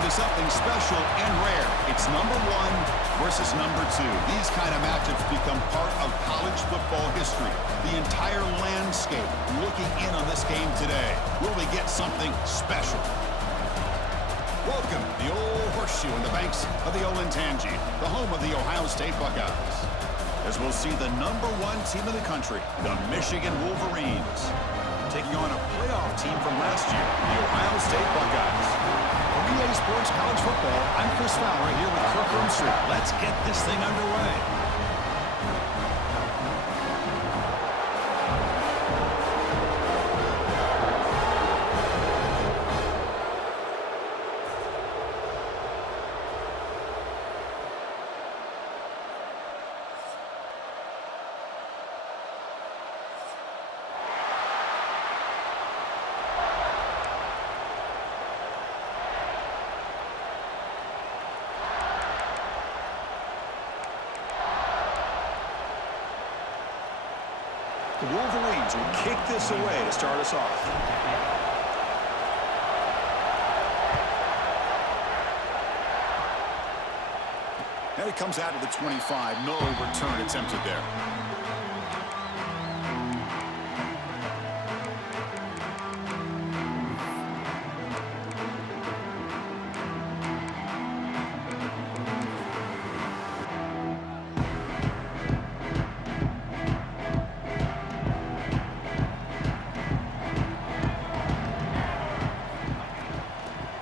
into something special and rare. It's number 1 versus number 2. These kind of matchups become part of college football history. The entire landscape looking in on this game today. Will we get something special? Welcome, the old horseshoe in the banks of the Olentangy, the home of the Ohio State Buckeyes. As we'll see the number 1 team in the country, the Michigan Wolverines, taking on a playoff team from last year, the Ohio State Buckeyes. For EA Sports College Football, I'm Chris Fowler here with Kirk Roomstreet. Let's get this thing underway. The Wolverines will kick this away to start us off. And it comes out of the 25. No return attempted there.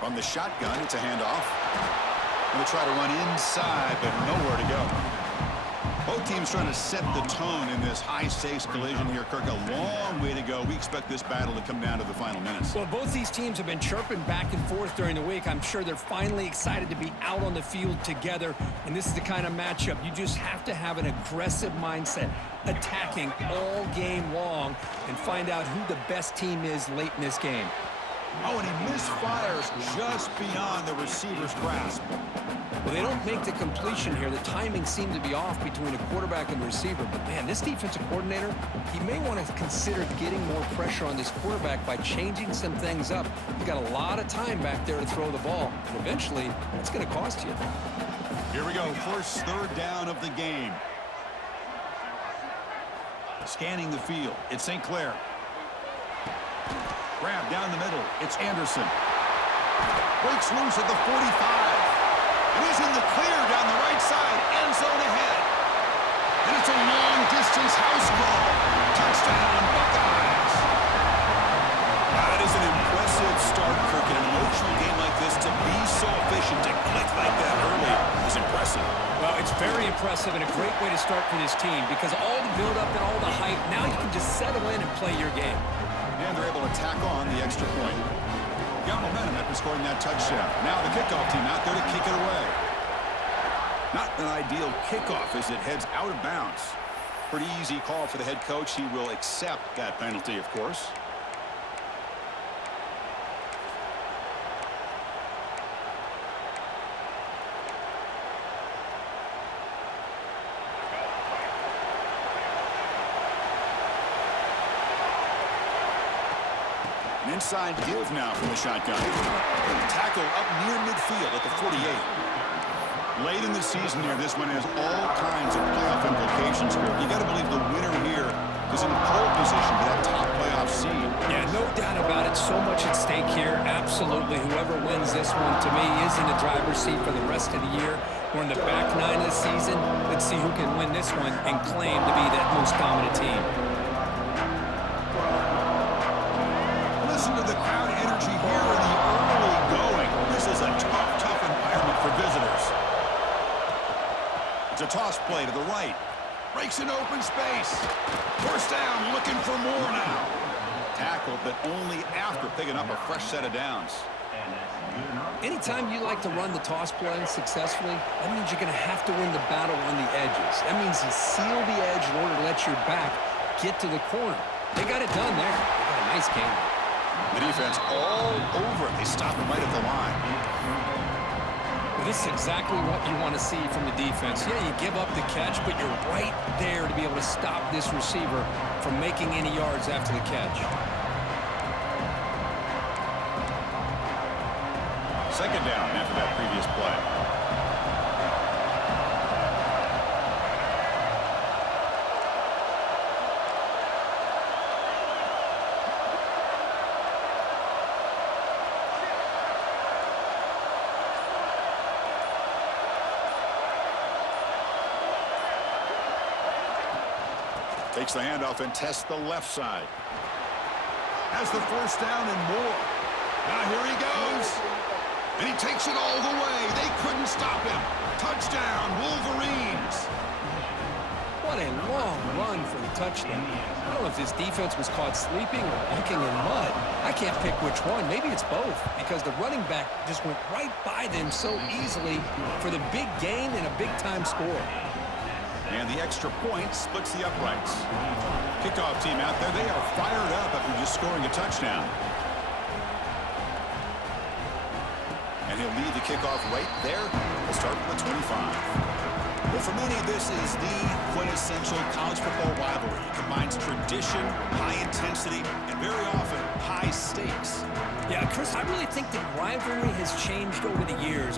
From the shotgun, it's a handoff. Going to try to run inside, but nowhere to go. Both teams trying to set the tone in this high-stakes collision here. Kirk, a long way to go. We expect this battle to come down to the final minutes. Well, both these teams have been chirping back and forth during the week. I'm sure they're finally excited to be out on the field together. And this is the kind of matchup you just have to have an aggressive mindset, attacking all game long, and find out who the best team is late in this game. Oh, and he misfires just beyond the receiver's grasp. Well, they don't make the completion here. The timing seemed to be off between a quarterback and the receiver. But, man, this defensive coordinator, he may want to consider getting more pressure on this quarterback by changing some things up. He's got a lot of time back there to throw the ball. And eventually, that's going to cost you. Here we go. First third down of the game. Scanning the field. It's St. Clair. Grab down the middle. It's Anderson. Breaks loose at the 45. And he's in the clear down the right side. End zone ahead. And it's a long-distance house call. Touchdown, Buckeyes. That is an impressive start, Kirk. In an emotional game like this, to be so efficient, to click like that early is impressive. Well, it's very impressive and a great way to start for this team because all the build-up and all the hype, now you can just settle in and play your game. And they're able to tack on the extra point. Got momentum after scoring that touchdown. Now the kickoff team out there to kick it away. Not an ideal kickoff as it heads out of bounds. Pretty easy call for the head coach. He will accept that penalty, of course. Inside give now from the shotgun. Tackle up near midfield at the 48. Late in the season here, this one has all kinds of playoff implications. You got to believe the winner here is in pole position for that top playoff seed. Yeah, no doubt about it. So much at stake here. Absolutely. Whoever wins this one, to me, is in the driver's seat for the rest of the year. We're in the back nine of the season. Let's see who can win this one and claim to be that most dominant team. Listen to the crowd energy here in the early going. This is a tough environment for visitors. It's a toss play to the right. Breaks an open space. First down, looking for more now. Tackled, but only after picking up a fresh set of downs. Anytime you like to run the toss play successfully, that means you're going to have to win the battle on the edges. That means you seal the edge in order to let your back get to the corner. They got it done there. They got a nice game. The defense all over it. They stop him right at the line. Well, this is exactly what you want to see from the defense. Yeah, you give up the catch, but you're right there to be able to stop this receiver from making any yards after the catch. Second down after that previous play. Takes the handoff and tests the left side. Has the first down and more. Now here he goes. And he takes it all the way. They couldn't stop him. Touchdown, Wolverines. What a long run for the touchdown. I don't know if this defense was caught sleeping or walking in mud. I can't pick which one. Maybe it's both, because the running back just went right by them so easily for the big gain and a big-time score. And the extra point splits the uprights. Kickoff team out there, they are fired up after just scoring a touchdown. And he'll lead the kickoff right there. We'll start from the 25. Well, for many, this is the quintessential college football rivalry. It combines tradition, high intensity, and very often high stakes. Yeah, Chris, I really think the rivalry has changed over the years.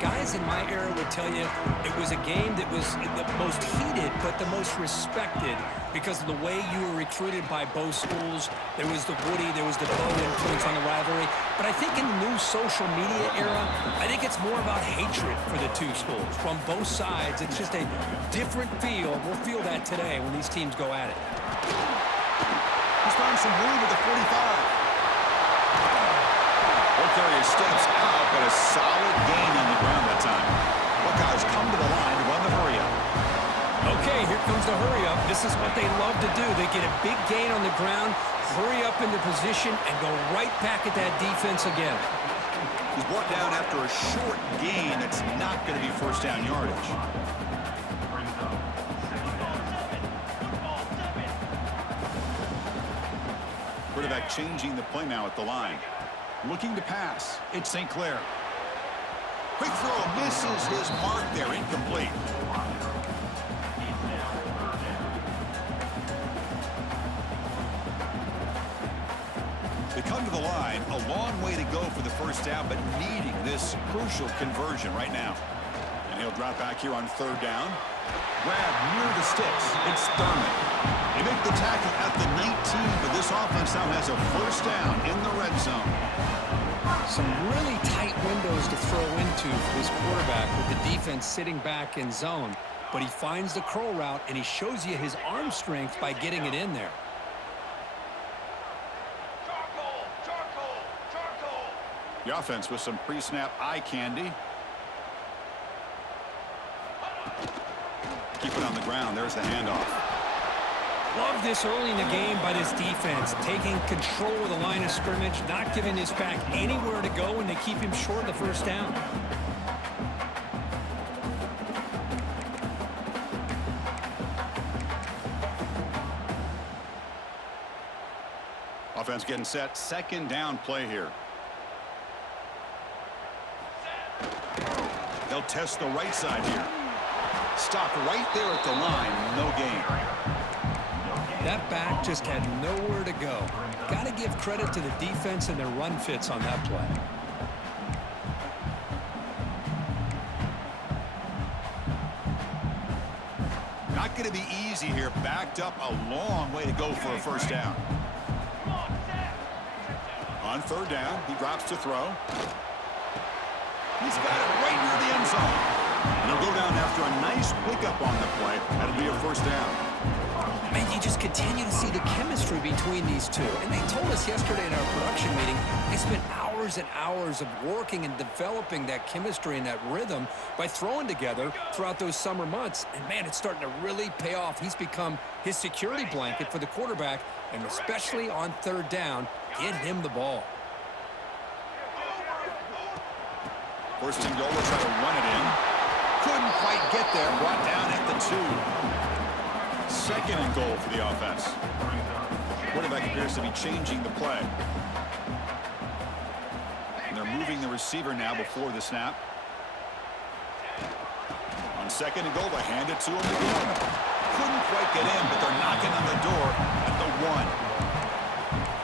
Guys in my era would tell you it was a game that was the most heated but the most respected because of the way you were recruited by both schools. There was the Woody, there was the Bo influence on the rivalry. But I think in the new social media era, I think it's more about hatred for the two schools from both sides. It's just a different feel. We'll feel that today when these teams go at it. He's found some room at the 45. Carrier steps out, but a solid gain on the ground that time. Buckeyes come to the line to run the hurry-up. Okay, here comes the hurry-up. This is what they love to do. They get a big gain on the ground, hurry up into position, and go right back at that defense again. He's brought down after a short gain that's not going to be first down yardage. Quarterback changing the play now at the line. Looking to pass. It's St. Clair. Quick throw misses his mark there. Incomplete. They come to the line. A long way to go for the first down, but needing this crucial conversion right now. And he'll drop back here on third down. Grab near the sticks. It's Thurman. They make the tackle at the 19, but this offense now has a first down in the red zone. Some really tight windows to throw into for this quarterback with the defense sitting back in zone. But he finds the curl route, and he shows you his arm strength by getting it in there. The offense with some pre-snap eye candy. Keep it on the ground. There's the handoff. Love this early in the game by this defense, taking control of the line of scrimmage, not giving this back anywhere to go, and they keep him short of the first down. Offense getting set. Second down play here. They'll test the right side here. Stopped right there at the line. No gain. That back just had nowhere to go. Got to give credit to the defense and their run fits on that play. Not going to be easy here. Backed up a long way to go for a first down. On third down, he drops to throw. He's got it right near the end zone. And he'll go down after a nice pickup on the play. That'll be a first down. Man, you just continue to see the chemistry between these two. And they told us yesterday in our production meeting, they spent hours and hours of working and developing that chemistry and that rhythm by throwing together throughout those summer months. And, man, it's starting to really pay off. He's become his security blanket for the quarterback, and especially on third down, get him the ball. First and goal, will try to run it in. Couldn't quite get there. Brought down at the 2. Second and goal for the offense. Quarterback appears to be changing the play. And they're moving the receiver now before the snap. On second and goal, they hand it to him again. Couldn't quite get in, but they're knocking on the door at the 1.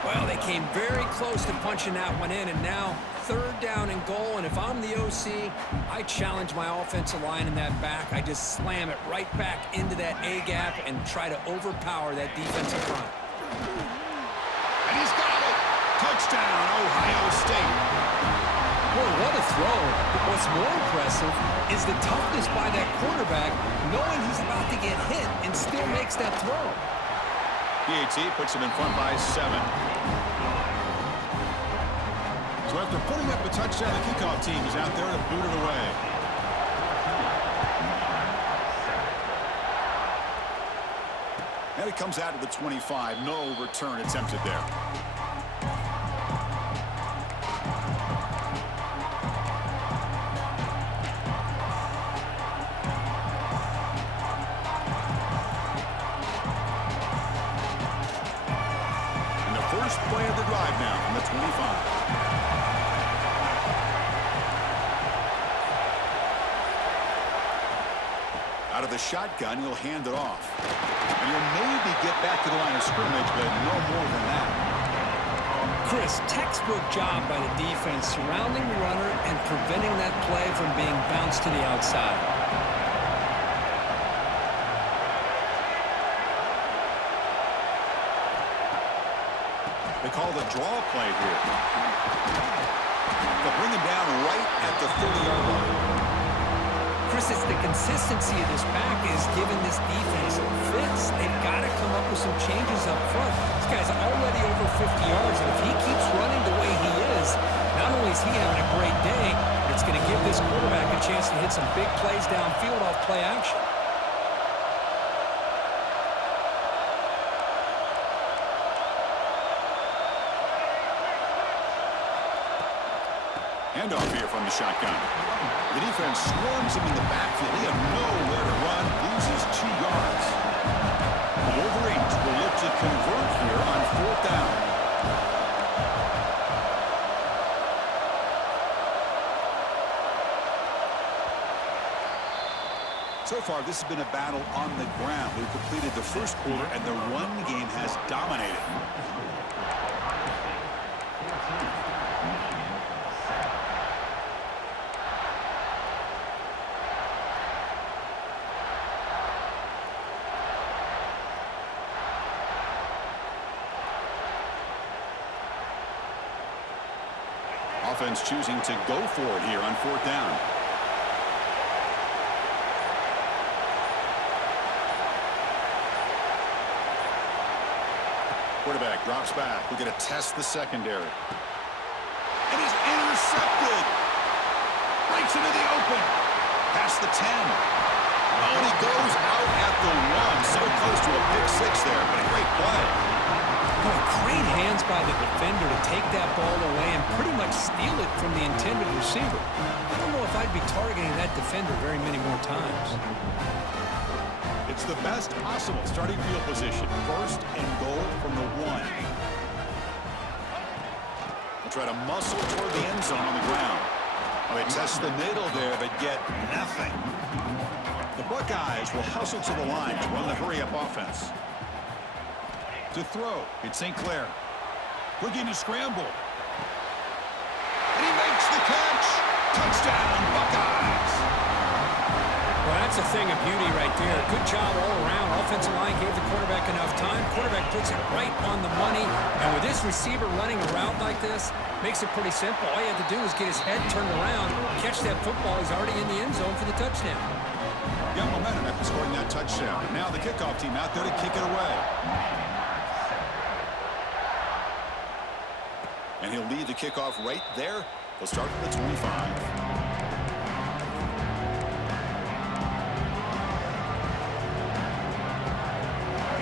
Well, they came very close to punching that one in, and now third down and goal. And if I'm the OC, I challenge my offensive line in that back. I just slam it right back into that A gap and try to overpower that defensive front. And he's got it. Touchdown, Ohio State. Boy, what a throw. But what's more impressive is the toughness by that quarterback, knowing he's about to get hit and still makes that throw. PAT puts him in front by 7. So after putting up a touchdown, the kickoff team is out there to boot it away. And it comes out to the 25. No return attempted there. And the first play of the drive now from the 25. Out of the shotgun, he'll hand it off. And he'll maybe get back to the line of scrimmage, but no more than that. Chris, textbook job by the defense surrounding the runner and preventing that play from being bounced to the outside. They call the draw play here. They'll bring him down right at the 30-yard line. Chris, it's the consistency of this back is giving this defense fits. They've got to come up with some changes up front. This guy's already over 50 yards, and if he keeps running the way he is, not only is he having a great day, but it's going to give this quarterback a chance to hit some big plays downfield off play action. Handoff here from the shotgun. The defense swarms him in the backfield. He had nowhere to run, loses 2 yards. The Wolverines will look to convert here on 4th down. So far, this has been a battle on the ground. We've completed the first quarter, and the run game has dominated. Offense choosing to go for it here on 4th down. Quarterback drops back. We're going to test the secondary. And he's intercepted. Breaks into the open. Past the 10. Oh, and he goes out at the 1. So close to a pick 6 there, but a great play. Boy, great hands by the defender to take that ball away and pretty much steal it from the intended receiver. I don't know if I'd be targeting that defender very many more times. It's the best possible starting field position. 1st and goal from the 1. They'll try to muscle toward the end zone on the ground. Well, they test the middle there, but get nothing. The Buckeyes will hustle to the line to run the hurry-up offense. To throw, it's St. Clair. Looking to scramble. And he makes the catch. Touchdown, Buckeyes. Well, that's a thing of beauty right there. Good job all around. Offensive line gave the quarterback enough time. Quarterback puts it right on the money. And with this receiver running around like this, makes it pretty simple. All you have to do is get his head turned around, catch that football. He's already in the end zone for the touchdown. Got momentum after scoring that touchdown. Now the kickoff team out there to kick it away. And he'll lead the kickoff right there. They'll start from the 25.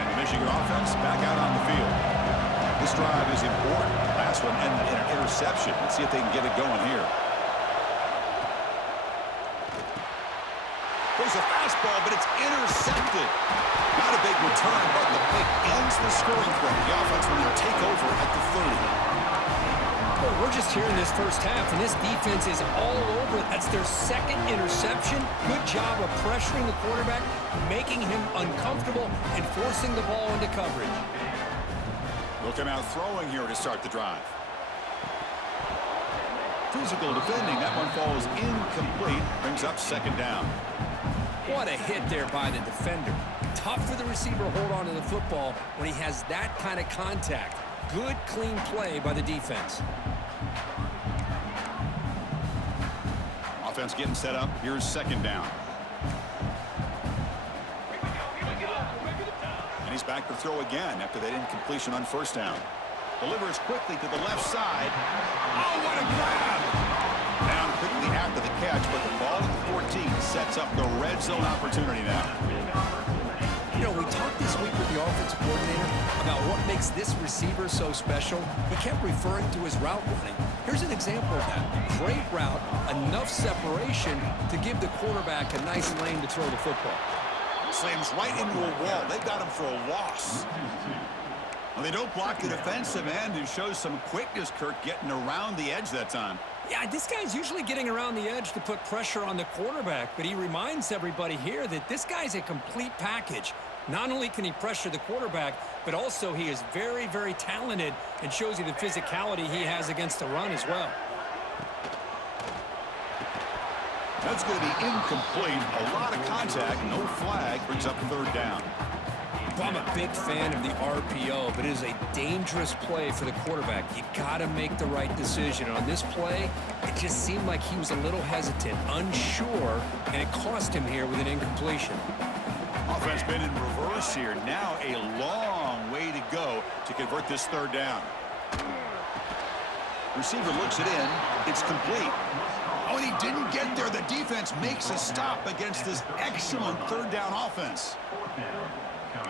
And the Michigan offense back out on the field. This drive is important. Last one ended in an interception. Let's see if they can get it going here. There's a fastball, but it's intercepted. Not a big return, but the pick ends the scoring play. The offense will now take over at the 30. Well, we're just here in this first half, and this defense is all over. That's their 2nd interception. Good job of pressuring the quarterback, making him uncomfortable, and forcing the ball into coverage. He'll come out throwing here to start the drive. Physical defending. That one falls incomplete. Brings up second down. What a hit there by the defender. Tough for the receiver to hold on to the football when he has that kind of contact. Good, clean play by the defense. Offense getting set up. Here's second down. And he's back to throw again after that incompletion on first down. Delivers quickly to the left side. Oh, what a grab! Down quickly after the catch, but the ball at the 14 sets up the red zone opportunity now. You know, we talked this week with the offensive coordinator about what makes this receiver so special. He kept referring to his route running. Here's an example of that. Great route, enough separation to give the quarterback a nice lane to throw the football. Slams right into a wall. They got him for a loss. Well, they don't block the defensive end and shows some quickness, Kirk, getting around the edge that time. Yeah, this guy's usually getting around the edge to put pressure on the quarterback, but he reminds everybody here that this guy's a complete package. Not only can he pressure the quarterback, but also he is very, very talented and shows you the physicality he has against the run as well. That's going to be incomplete. A lot of contact, no flag, brings up third down. I'm a big fan of the RPO, but it is a dangerous play for the quarterback. You got to make the right decision. On this play, it just seemed like he was a little hesitant, unsure, and it cost him here with an incompletion. Offense been in reverse here. Now a long way to go to convert this third down. Receiver looks it in. It's complete. Oh, and he didn't get there. The defense makes a stop against this excellent third down offense.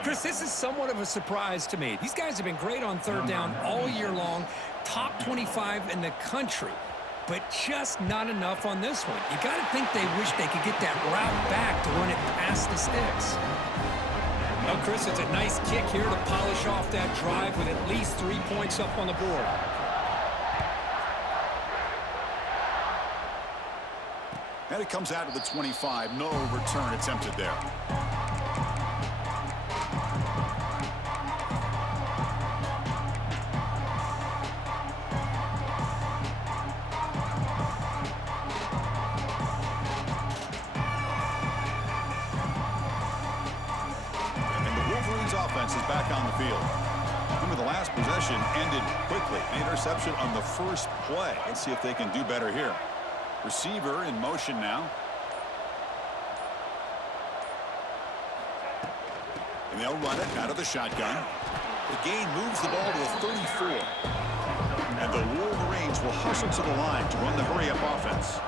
Chris, this is somewhat of a surprise to me. These guys have been great on third down all year long, top 25 in the country, but just not enough on this one. You got to think they wish they could get that route back to run it past the sticks. Well, Chris, it's a nice kick here to polish off that drive with at least 3 points up on the board. And it comes out of the 25. No return attempted there. Offense is back on the field. Remember, the last possession ended quickly. An interception on the first play. Let's see if they can do better here. Receiver in motion now. And they'll run it out of the shotgun. The gain moves the ball to the 34. And the Wolverines will hustle to the line to run the hurry-up offense.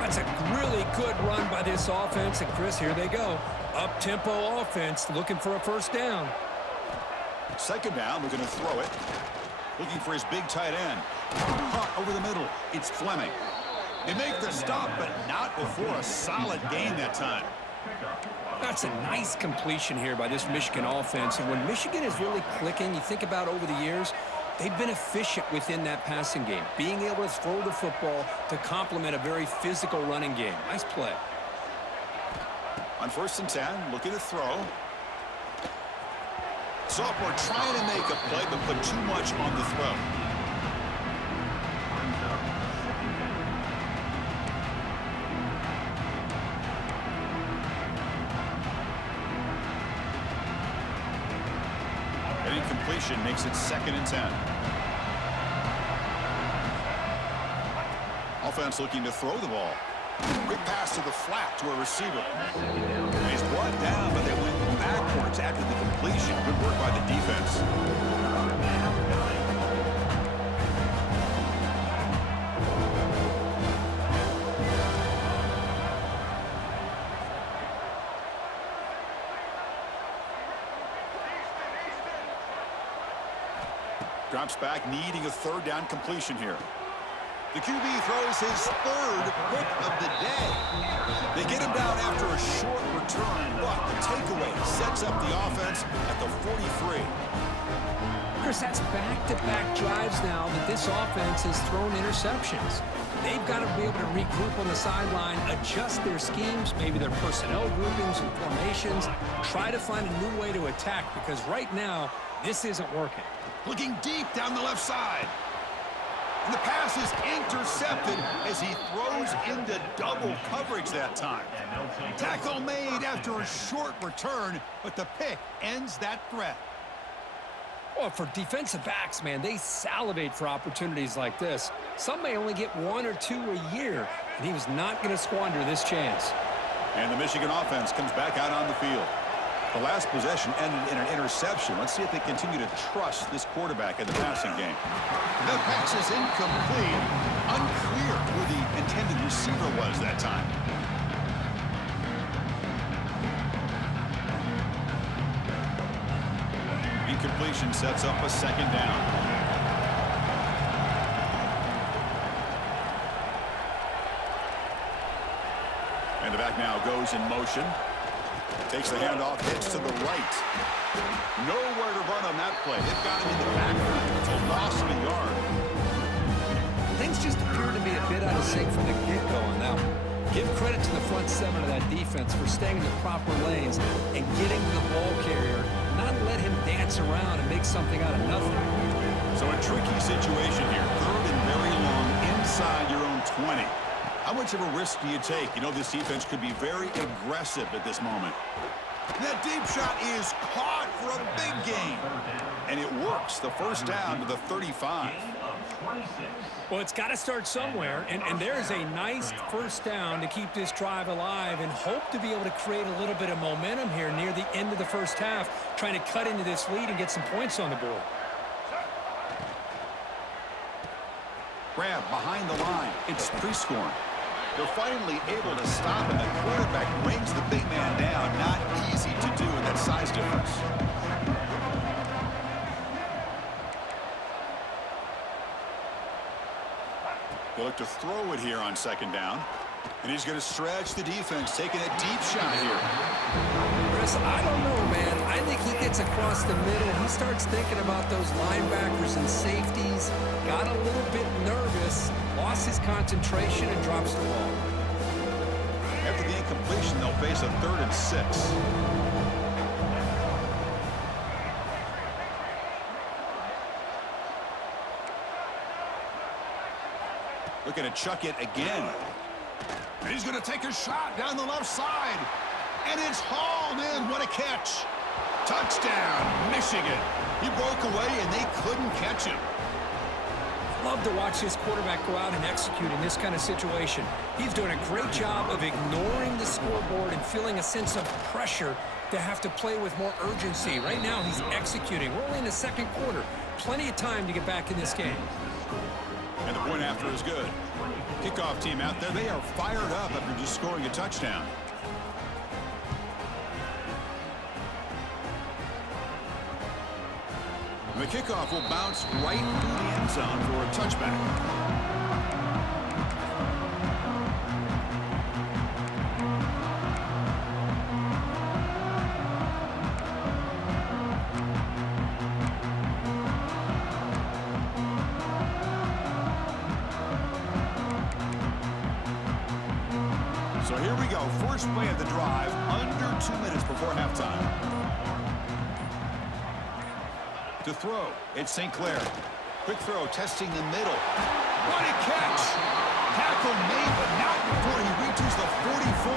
That's a really good run by this offense. And, Chris, here they go. Up-tempo offense looking for a first down. Second down, we're going to throw it. Looking for his big tight end. Caught over the middle. It's Fleming. They make the stop, but not before a solid gain that time. That's a nice completion here by this Michigan offense. And when Michigan is really clicking, you think about over the years, they've been efficient within that passing game, being able to throw the football to complement a very physical running game. Nice play. On 1st and 10, looking to throw. Sophomore trying to make a play, but put too much on the throw. An incompletion makes it 2nd and 10. Offense looking to throw the ball. Quick pass to the flat to a receiver. And he's brought down, but they went backwards after the completion. Good work by the defense. Drops back, needing a third down completion here. The QB throws his 3rd pick of the day. They get him down after a short return, but the takeaway sets up the offense at the 43. Chris, that's back-to-back drives now that this offense has thrown interceptions. They've got to be able to regroup on the sideline, adjust their schemes, maybe their personnel groupings and formations, try to find a new way to attack, because right now, this isn't working. Looking deep down the left side. And the pass is intercepted as he throws into double coverage that time. Tackle made after a short return, but the pick ends that threat. Well, for defensive backs, man, they salivate for opportunities like this. Some may only get 1 or 2 a year, and he was not going to squander this chance. And the Michigan offense comes back out on the field. The last possession ended in an interception. Let's see if they continue to trust this quarterback in the passing game. The pass is incomplete. Unclear who the intended receiver was that time. Incompletion sets up a second down. And the back now goes in motion. Takes the handoff, hits to the right. Nowhere to run on that play. They've got him in the backfield. It's a loss of a yard. Things just appear to be a bit out of sync from the get-go on that one. Give credit to the front seven of that defense for staying in the proper lanes and getting to the ball carrier, not let him dance around and make something out of nothing. So a tricky situation here. 3rd and very long inside your own 20. How much of a risk do you take? You know this defense could be very aggressive at this moment. That deep shot is caught for a big gain. And it works. The first down to the 35. Well, it's got to start somewhere, and there's a nice first down to keep this drive alive and hope to be able to create a little bit of momentum here near the end of the first half, trying to cut into this lead and get some points on the board. Grab behind the line. It's pre-scoring. They're finally able to stop, and the quarterback brings the big man down. Not easy to do in that size difference. They look to throw it here on second down. And he's going to stretch the defense, taking a deep shot here. Chris, I don't know, man. I think he gets across the middle. He starts thinking about those linebackers and safeties. Got a little bit nervous, lost his concentration, and drops the ball. After the incompletion, they'll face a 3rd and 6. Looking to chuck it again. And he's going to take a shot down the left side. And it's hauled in. What a catch. Touchdown, Michigan. He broke away, and they couldn't catch him. Love to watch this quarterback go out and execute in this kind of situation. He's doing a great job of ignoring the scoreboard and feeling a sense of pressure to have to play with more urgency. Right now, he's executing. We're only in the second quarter. Plenty of time to get back in this game. And the point after is good. Kickoff team out there. They are fired up after just scoring a touchdown. And the kickoff will bounce right through the end zone for a touchback. So here we go. First play of the drive, under 2 minutes before halftime. To throw, it's St. Clair. Quick throw, testing the middle. What a catch! Tackle made, but not before he reaches the 44.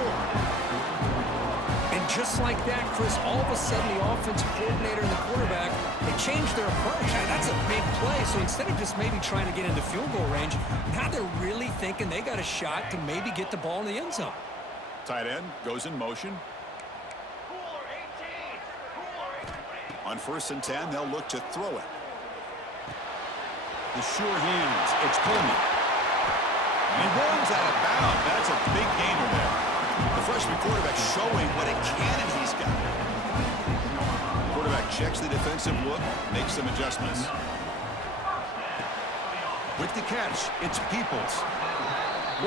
And just like that, Chris, all of a sudden the offensive coordinator and the quarterback, they changed their approach. Now, that's a big play. So instead of just maybe trying to get into field goal range, now they're really thinking they got a shot to maybe get the ball in the end zone. Tight end goes in motion. On 1st and 10, they'll look to throw it. The sure hands, it's Pullman. And he runs out of bounds. That's a big gainer there. The freshman quarterback showing what a cannon he's got. Quarterback checks the defensive look, makes some adjustments. With the catch, it's Peoples.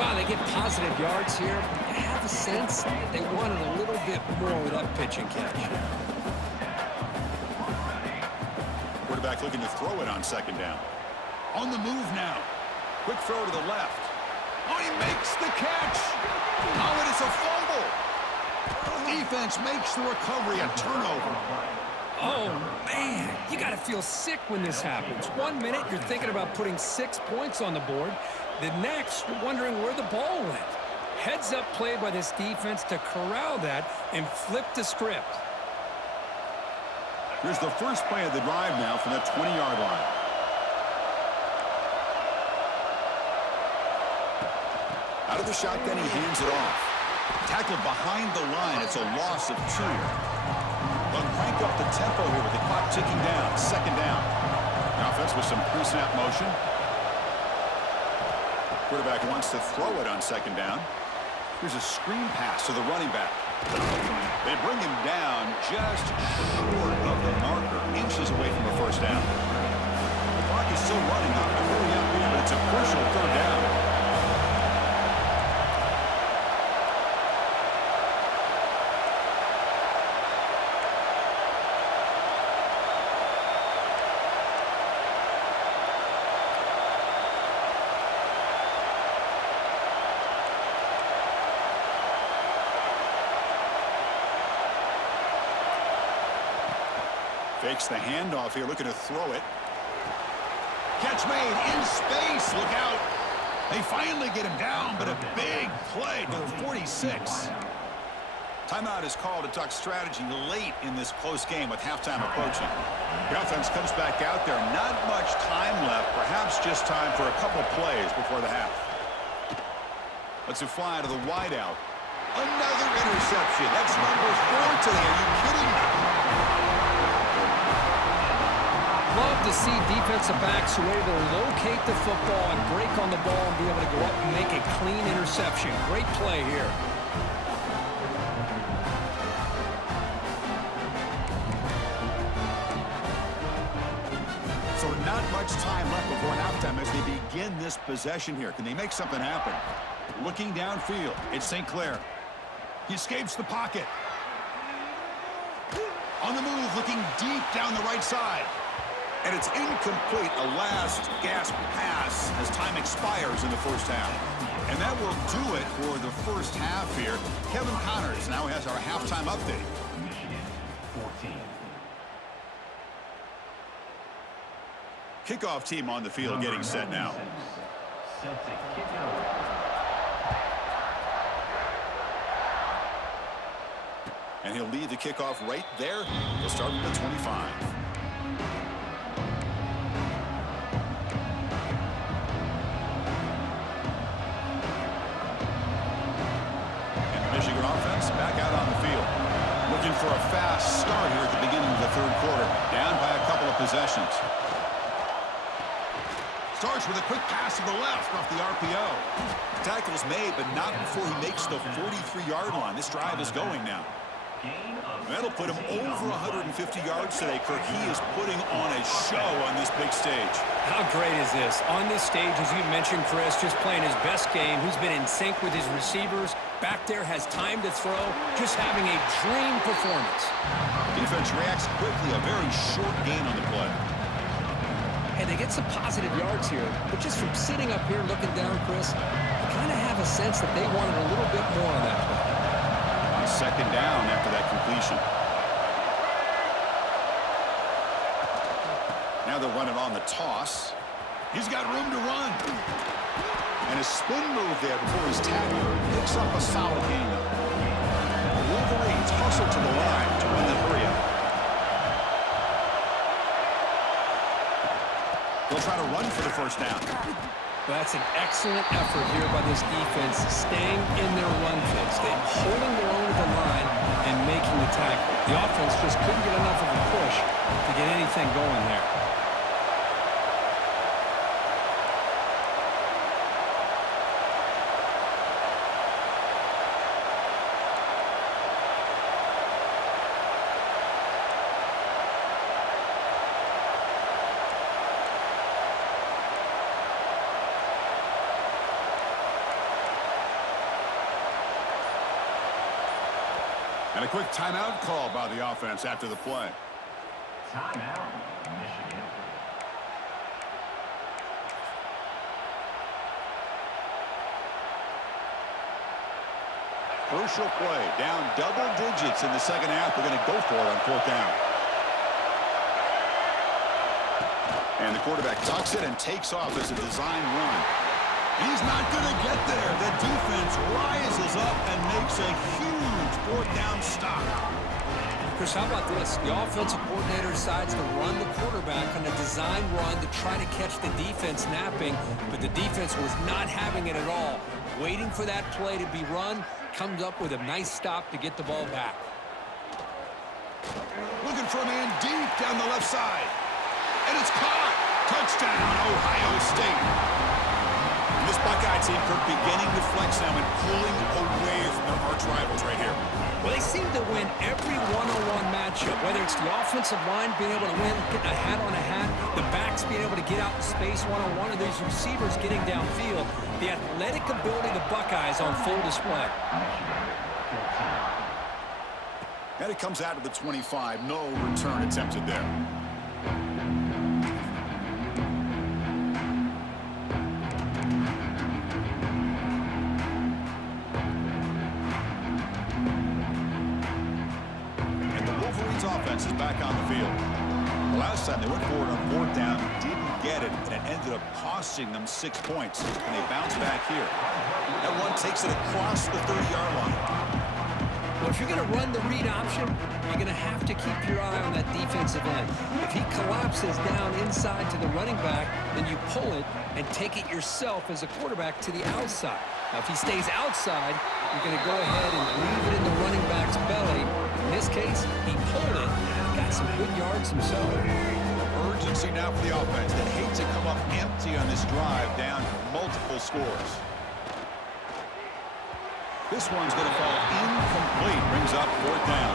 Wow, they get positive yards here. I have a sense that they wanted a little bit more with that pitch and catch. Quarterback looking to throw it on second down. On the move now. Quick throw to the left. Oh, he makes the catch. Oh, it is a fumble. Defense makes the recovery a turnover. Oh, man, you got to feel sick when this happens. 1 minute, you're thinking about putting 6 points on the board. The next, you're wondering where the ball went. Heads up play by this defense to corral that and flip the script. Here's the first play of the drive now from the 20-yard line. Out of the shotgun, he hands it off. Tackled behind the line. It's a loss of 2. They'll crank up the tempo here with the clock ticking down. Second down. The offense with some pre-snap motion. Quarterback wants to throw it on second down. Here's a screen pass to the running back. They bring him down just short of the marker, inches away from a first down. The clock is still running up and hurry up here, but it's a crucial third down. Fakes the handoff here, looking to throw it. Catch made in space. Look out. They finally get him down, but a big play to the 46. Timeout is called to talk strategy late in this close game with halftime approaching. The offense comes back out there. Not much time left. Perhaps just time for a couple plays before the half. Let's fly to the wideout. Another interception. That's number 4 today. Are you kidding me? Love to see defensive backs who are able to locate the football and break on the ball and be able to go up and make a clean interception. Great play here. So not much time left before halftime as they begin this possession here. Can they make something happen? Looking downfield, it's St. Clair. He escapes the pocket. On the move, looking deep down the right side. And it's incomplete, a last gasp pass as time expires in the first half. And that will do it for the first half here. Kevin Connors now has our halftime update. Michigan 14. Kickoff team on the field getting set now. Set to kick it away. And he'll lead the kickoff right there. He'll start with the 25. Michigan offense back out on the field. Looking for a fast start here at the beginning of the third quarter. Down by a couple of possessions. Starts with a quick pass to the left off the RPO. Tackle's made, but not before he makes the 43-yard line. This drive is going now. That'll put him over 150 yards today, Kirk. He is putting on a show on this big stage. How great is this? On this stage, as you mentioned, Chris, just playing his best game. He's been in sync with his receivers. Back there, has time to throw. Just having a dream performance. Defense reacts quickly. A very short gain on the play. And they get some positive yards here. But just from sitting up here looking down, Chris, I kind of have a sense that they wanted a little bit more on that play. On second down after that completion. Now they'll run it on the toss. He's got room to run. And a spin move there before his tackler picks up a solid gain. The Wolverines hustle to the line to win the hurry-up. They'll try to run for the first down. That's an excellent effort here by this defense, staying in their run fits, holding their own at the line and making the tackle. The offense just couldn't get enough of a push to get anything going there. And a quick timeout call by the offense after the play. Timeout, Michigan. Crucial play. Down double digits in the second half. They're going to go for it on fourth down. And the quarterback tucks it and takes off as a design run. He's not going to get there. The defense rises up and makes a huge fourth down stop. Chris, how about this? The offensive coordinator decides to run the quarterback on a design run to try to catch the defense napping, but the defense was not having it at all. Waiting for that play to be run, comes up with a nice stop to get the ball back. Looking for a man deep down the left side. And it's caught. Touchdown, Ohio State. And this Buckeye team are beginning to flex now and pulling away from their arch rivals right here. Well, they seem to win every one-on-one matchup, whether it's the offensive line being able to win, getting a hat on a hat, the backs being able to get out in space one-on-one, or these receivers getting downfield. The athletic ability of the Buckeyes on full display. And it comes out to the 25. No return attempted there. Offense is back on the field. The last time they went forward on fourth down, didn't get it, and it ended up costing them 6 points. And they bounce back here. That one takes it across the 30-yard line. Well, if you're going to run the read option, you're going to have to keep your eye on that defensive end. If he collapses down inside to the running back, then you pull it and take it yourself as a quarterback to the outside. Now, if he stays outside, you're going to go ahead and leave it in the running back's belly. In this case, he pulled it, got some good yards himself. Urgency now for the offense that hates to come up empty on this drive, down multiple scores. This one's going to fall incomplete, brings up fourth down.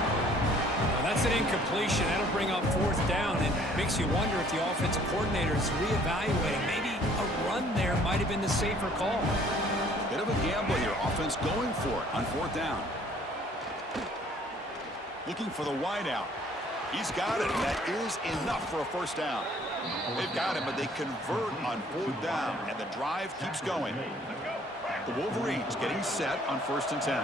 Now that's an incompletion. That'll bring up fourth down, and makes you wonder if the offensive coordinator is reevaluating. Maybe a run there might have been the safer call. Bit of a gamble here. Offense going for it on fourth down. Looking for the wideout. He's got it. That is enough for a first down. They've got him, but they convert on fourth down, and the drive keeps going. The Wolverines getting set on 1st and 10.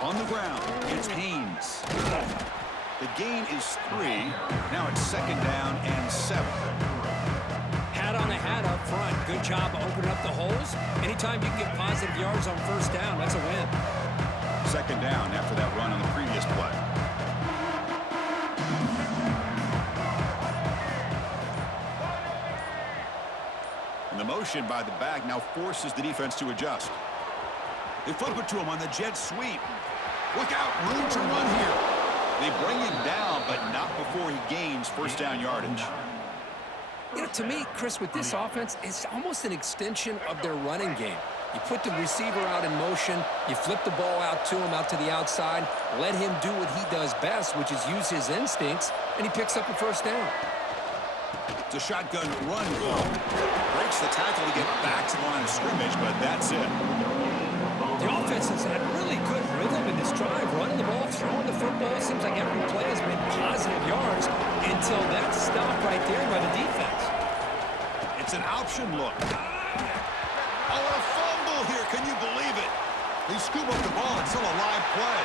On the ground, it's Haynes. The gain is 3. Now it's 2nd down and 7. Hat on a hat up front. Good job of opening up the holes. Anytime you can get positive yards on first down, that's a win. 2nd down after that run on the previous play. And the motion by the back now forces the defense to adjust. They flip it to him on the jet sweep. Look out, room to run here. They bring him down, but not before he gains first down yardage. You know, to me, Chris, with this offense, it's almost an extension of their running game. You put the receiver out in motion, you flip the ball out to him, out to the outside, let him do what he does best, which is use his instincts, and he picks up a first down. It's a shotgun run call. Breaks the tackle to get back to the line of scrimmage, but that's it. The offense has had really good rhythm in this drive, running the ball, throwing the football. It seems like every play has been positive yards until that stop right there by the defense. It's an option look. Oh, a fumble here. Can you believe it? They scoop up the ball. It's still a live play.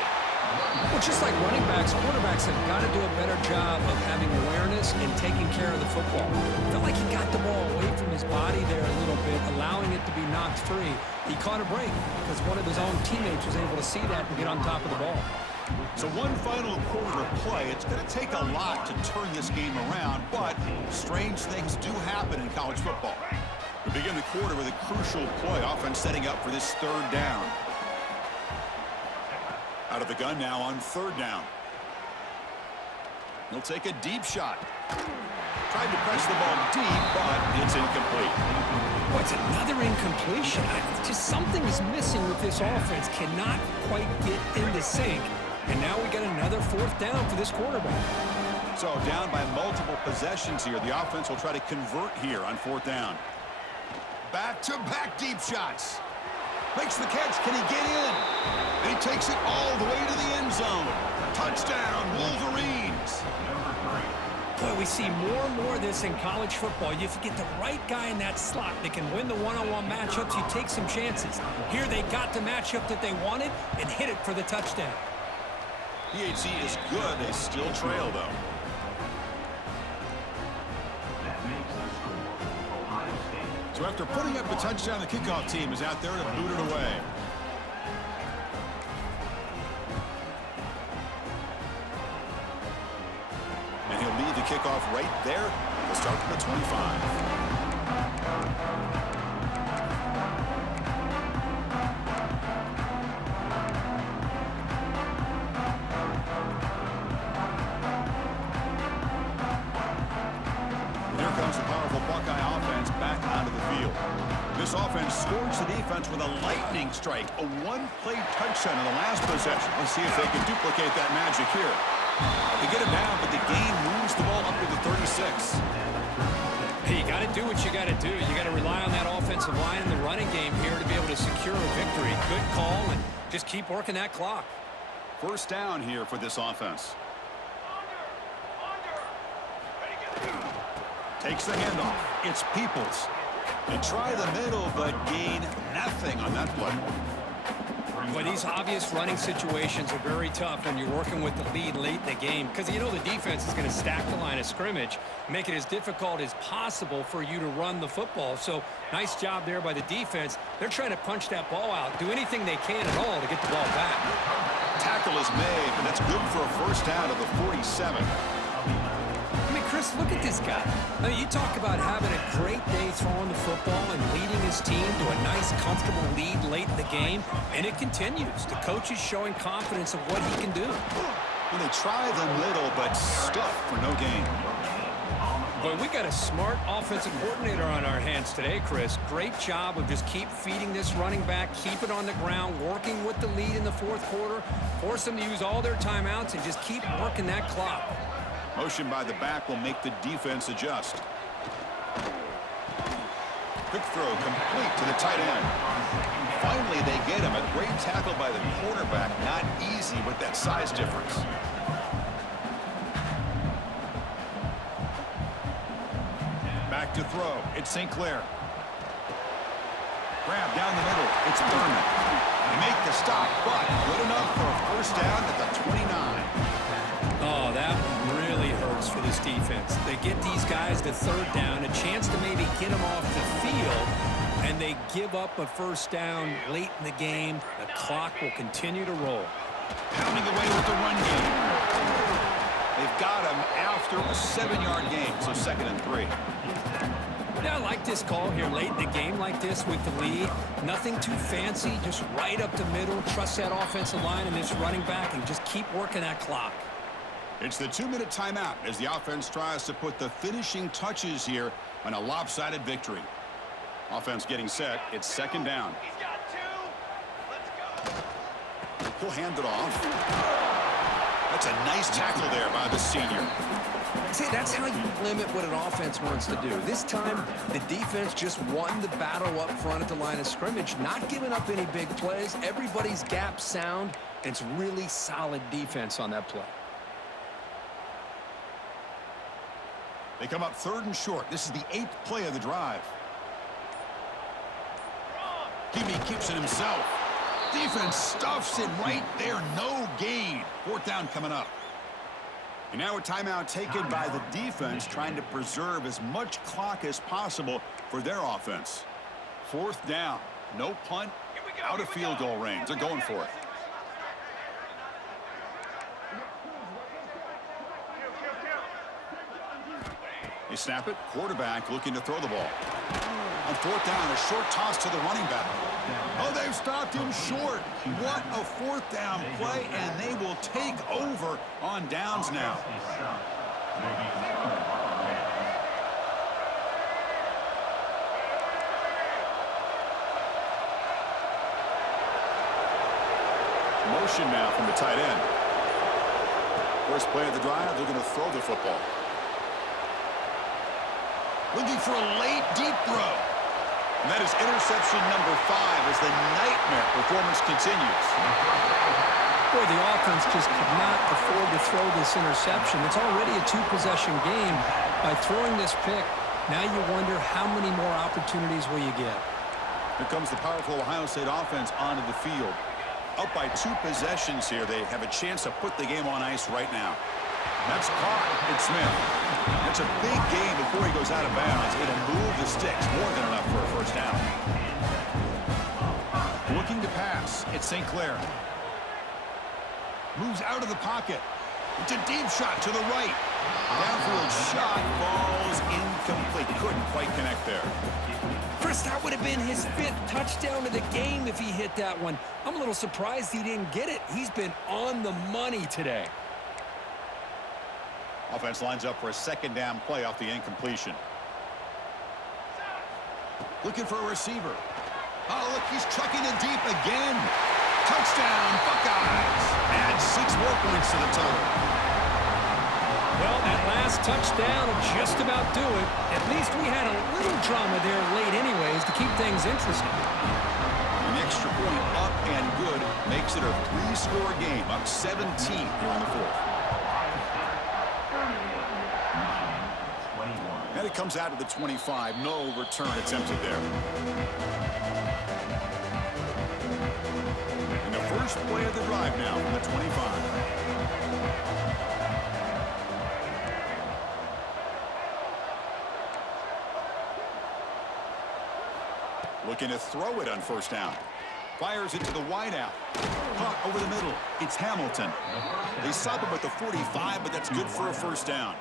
Well, just like running backs, quarterbacks have got to do a better job of having awareness and taking care of the football. I felt like he got the ball away from his body there a little bit, allowing it to be knocked free. He caught a break because one of his own teammates was able to see that and get on top of the ball. So one final quarter of play. It's going to take a lot to turn this game around, but strange things do happen in college football. We begin the quarter with a crucial play. Offense setting up for this 3rd down. Out of the gun now on 3rd down. He'll take a deep shot. Tried to press the ball deep, but it's incomplete. Well, it's another incompletion. Just something is missing with this offense. Cannot quite get into sync. And now we got another 4th down for this quarterback. So down by multiple possessions here. The offense will try to convert here on 4th down. Back-to-back deep shots. Makes the catch. Can he get in? And he takes it all the way to the end zone. Touchdown, Wolverines. Boy, we see more and more of this in college football. If you get the right guy in that slot that can win the one-on-one matchups, you take some chances. Here they got the matchup that they wanted and hit it for the touchdown. PHC is good. They still trail, though. That makes the score Ohio State. So after putting up the touchdown, the kickoff team is out there to boot it away. And he'll lead the kickoff right there. We'll start from the 25. This offense scorched the defense with a lightning strike, a one-play touchdown in the last possession. Let's see if they can duplicate that magic here. They get it down, but the gain moves the ball up to the 36. Hey, you got to do what you got to do. You got to rely on that offensive line in the running game here to be able to secure a victory. Good call, and just keep working that clock. First down here for this offense. Takes the handoff. It's Peoples. They try the middle, but gain nothing on that play. Well, these obvious running situations are very tough when you're working with the lead late in the game because you know the defense is going to stack the line of scrimmage, make it as difficult as possible for you to run the football. So nice job there by the defense. They're trying to punch that ball out, do anything they can at all to get the ball back. Tackle is made, but that's good for a first down of the 47. I mean, Chris, look at this guy. I mean, you talk about having a great day throwing the football and leading his team to a nice, comfortable lead late in the game, and it continues. The coach is showing confidence of what he can do. Well, they try the middle, but stuff for no gain. But we got a smart offensive coordinator on our hands today, Chris. Great job of just keep feeding this running back, keep it on the ground, working with the lead in the fourth quarter, force them to use all their timeouts, and just keep working that clock. Motion by the back will make the defense adjust. Quick throw complete to the tight end. Finally, they get him. A great tackle by the quarterback. Not easy with that size difference. Back to throw. It's St. Clair. Grab down the middle. It's Thurman. They make the stop, but good enough for a first down at the 29. Oh, that really hurts for this defense. They get these guys to third down, a chance to maybe get them off the field, and they give up a first down late in the game. The clock will continue to roll. Pounding away with the run game. They've got him after a 7-yard gain, so 2nd and 3. Yeah, I like this call here late in the game like this with the lead. Nothing too fancy, just right up the middle. Trust that offensive line and this running back and just keep working that clock. It's the 2-minute timeout as the offense tries to put the finishing touches here on a lopsided victory. Offense getting set. It's 2nd down. He's got 2. Let's go. He'll hand it off. That's a nice tackle there by the senior. See, that's how you limit what an offense wants to do. This time, the defense just won the battle up front at the line of scrimmage, not giving up any big plays. Everybody's gap sound. It's really solid defense on that play. They come up 3rd and short. This is the 8th play of the drive. Kimmy keeps it himself. Defense stuffs it right there. No gain. 4th down coming up. And now a timeout taken by the defense, trying to preserve as much clock as possible for their offense. 4th down. No punt. Out of field goal range. They're going for it. They snap it. Quarterback looking to throw the ball. On 4th down, a short toss to the running back. Oh, they've stopped him short. What a 4th down play, and they will take over on downs now. Motion now from the tight end. First play of the drive, they're going to throw the football. Looking for a late deep throw. And that is interception number 5 as the nightmare performance continues. Boy, the offense just could not afford to throw this interception. It's already a 2-possession game. By throwing this pick, now you wonder how many more opportunities will you get. Here comes the powerful Ohio State offense onto the field. Up by 2 possessions here. They have a chance to put the game on ice right now. That's caught. It's Smith. That's a big gain before he goes out of bounds. It'll move the sticks. More than enough for a first down. Looking to pass. It's St. Clair. Moves out of the pocket. It's a deep shot to the right. Downfield shot falls incomplete. Couldn't quite connect there. Chris, that would have been his 5th touchdown of the game if he hit that one. I'm a little surprised he didn't get it. He's been on the money today. Offense lines up for a second down play off the incompletion. Looking for a receiver. Oh, look, he's trucking it deep again. Touchdown, Buckeyes. Add 6 more points to the total. Well, that last touchdown will just about do it. At least we had a little drama there late anyways to keep things interesting. An extra point up and good makes it a 3-score game, up 17 here in the 4th. And it comes out of the 25. No return attempted there. And the first play of the drive now from the 25. Looking to throw it on first down. Fires it to the wideout. Caught over the middle. It's Hamilton. They stop him at the 45, but that's good for a first down.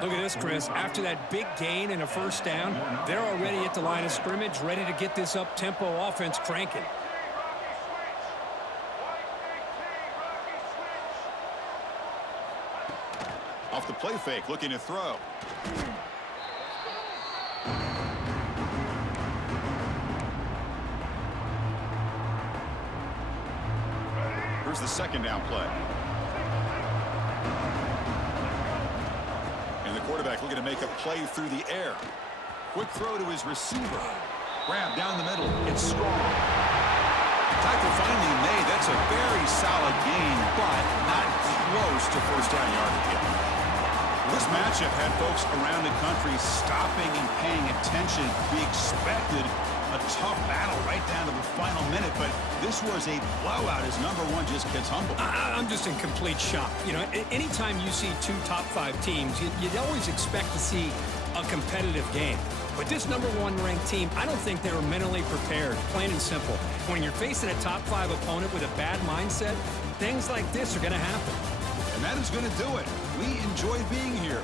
Look at this, Chris. After that big gain and a first down, they're already at the line of scrimmage, ready to get this up-tempo offense cranking. Off the play fake, looking to throw. Here's the second down play. And the quarterback looking to make a play through the air. Quick throw to his receiver. Grab down the middle. It's strong. Tackle finally made. That's a very solid gain, but not close to first down yardage yet. This matchup had folks around the country stopping and paying attention. We expected a tough battle right down to the final minute, but this was a blowout as number 1 just gets humbled. I'm just in complete shock. You know, anytime you see 2 top-5 teams, you'd always expect to see a competitive game. But this number 1 ranked team, I don't think they were mentally prepared, plain and simple. When you're facing a top-5 opponent with a bad mindset, things like this are going to happen. And that is going to do it. We enjoy being here.